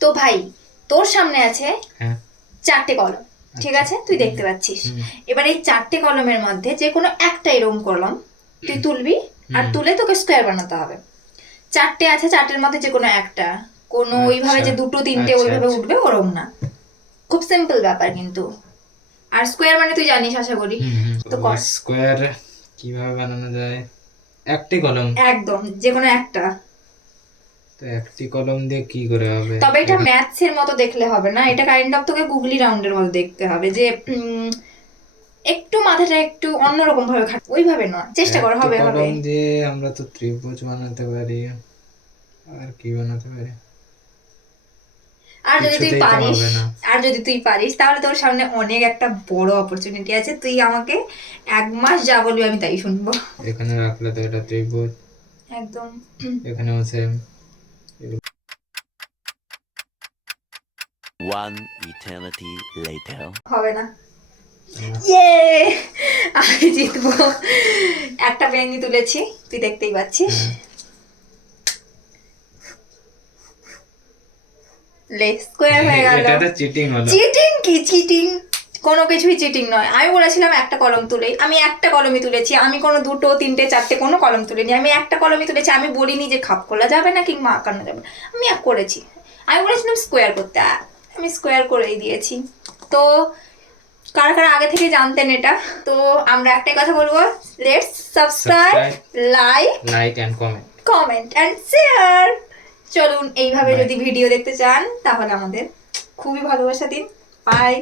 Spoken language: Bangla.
তো ভাই, তোর সামনে আছে হ্যাঁ। চারটে কলম, ঠিক আচ্ছা। আছে? তুই দেখতে পাচ্ছিস। হুম। এবার এই চারটে কলমের মধ্যে যে কোনো একটা এরকম কলম তুই তুলবি, আর হুম। তুলে তোকে স্কোয়ার বানাতে হবে। চারটে আছে, চারটের মধ্যে যে কোনো একটা, কোনো ওইভাবে আচ্ছা যে দুটো তিনটে আচ্ছা ওইভাবে আচ্ছা। উঠবে ওরম না। খুব সিম্পল ব্যাপার কিন্তু। আর স্কোয়ার মানে তুই জানিস আশা করি। হুম হুম। তো তো কর। স্কোয়ার কিভাবে বানানো যায়? একটি কলম। একদম যে কোনো একটা। তো একটি কলম দিয়ে কি করে হবে? তবে এটা এখানে ম্যাথস এর মতো দেখলে হবে না, এটা কাইন্ড অফ তোকে গুগলি রাউন্ডের মতো দেখতে হবে, যে একটু মাথাটা একটু অন্যরকম ভাবে খাট, ওইভাবে নয়, চেষ্টা কর, একটি হবে হবে। কলম দিয়ে আমরা তো ত্রিভুজ বানাতে পারি। আর কি বানাতে পারি? আর যদি তুই কিছুতেই তো পারিস, হবে না। তাহলে তোর সামনে অনেক একটা বড় অপরচুনিটি আছে, তুই আমাকে 1 মাস যা বলবি আমি তাই শুনবো। এখানে রাখলে তো এটা ত্রিভুজ, একদম। এখানেও সেম। One eternity later. হবে না। ইয়ে, আমি জিতবো। একটা পেনই তুলেছি, তুই দেখতেই পাচ্ছিস। হ্যাঁ। লে, স্কোয়ার হয়ে গেল। এটা তো চিটিং হলো। চিটিং কি চিটিং? কোনো কিছুই চিটিং নয়। আমি বলেছিলাম একটা কলম তুলে, আমি একটা কলমই তুলেছি, আমি কোনো দুটো তিনটে চারটে কোনো কলম তুলিনি, আমি একটা কলমই তুলেছি। আমি বলিনি যে খাপ খোলা যাবে না কিংবা আঁকানো যাবে না। আমি করেছি। আমি বলেছিলাম স্কোয়ার করতে, আমি স্কোয়ার করেই দিয়েছি। তো কারা কারা আগে থেকে জানতেন এটা? তো আমরা একটাই কথা বলবো, let's subscribe, subscribe, like, like and comment. Comment and share. চলুন, এইভাবে বাই। যদি ভিডিও দেখতে চান তাহলে আমাদের খুবই ভালোবাসা দিন। বাই।